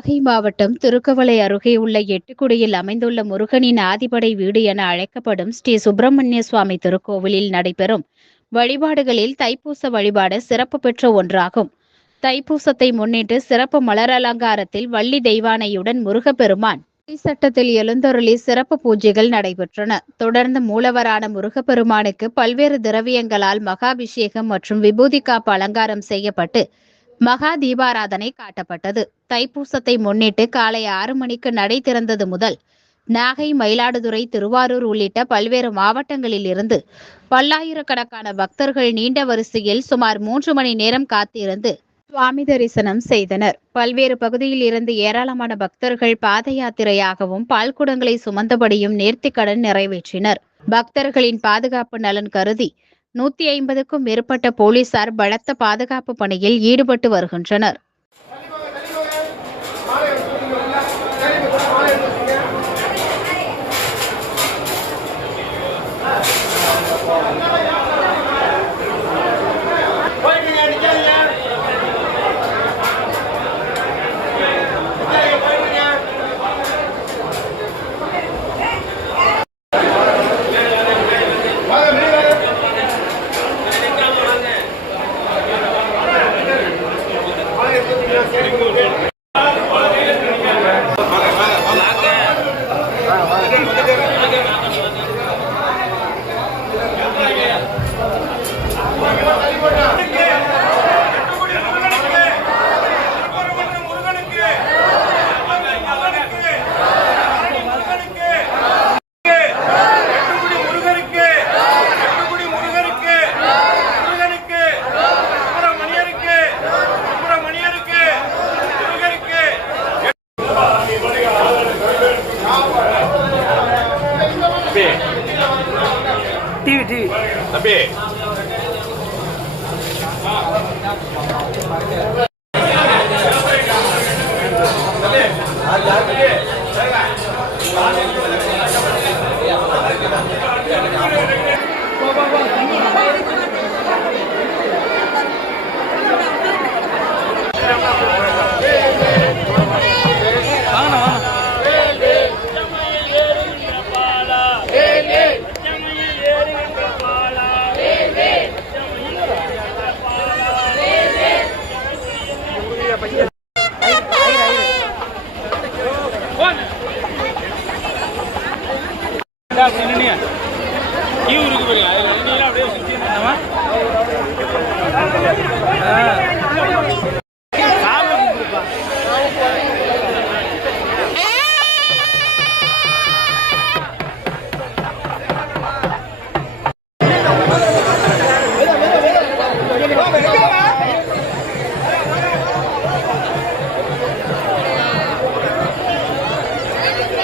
நாகை மாவட்டம் திருக்கவளை அருகே உள்ள எட்டுக்குடியில் அமைந்துள்ள முருகனின் ஆதிபடை வீடு என அழைக்கப்படும் ஸ்ரீ சுப்பிரமணிய சுவாமி திருக்கோவிலில் நடைபெறும் வழிபாடுகளில் தைப்பூச வழிபாடு சிறப்பு பெற்ற ஒன்றாகும். தைப்பூசத்தை முன்னிட்டு சிறப்பு மலர் அலங்காரத்தில் வள்ளி தெய்வானையுடன் முருகப்பெருமான் சட்டத்தில் எழுந்தருளி சிறப்பு பூஜைகள் நடைபெற்றன. தொடர்ந்து மூலவரான முருகப்பெருமானுக்கு பல்வேறு திரவியங்களால் மகாபிஷேகம் மற்றும் விபூதி காப்பு அலங்காரம் செய்யப்பட்டு மகா தீபாராதனை காட்டப்பட்டது. தைப்பூசத்தை முன்னிட்டு காலை 6 மணிக்கு நடை திறந்தது முதல் நாகை, மயிலாடுதுறை, திருவாரூர் உள்ளிட்ட பல்வேறு மாவட்டங்களில் இருந்து பல்லாயிரக்கணக்கான பக்தர்கள் நீண்ட வரிசையில் சுமார் 3 மணி நேரம் காத்திருந்து சுவாமி தரிசனம் செய்தனர். பல்வேறு பகுதியில் இருந்து ஏராளமான பக்தர்கள் பாத யாத்திரையாகவும் பால்குடங்களை சுமந்தபடியும் நேர்த்திக்கடன் நிறைவேற்றினர். பக்தர்களின் பாதுகாப்பு நலன் கருதி 150க்கும் மேற்பட்ட போலீசார் பலத்த பாதுகாப்பு பணியில் ஈடுபட்டு வருகின்றனர். TV. Tapi. Tapi.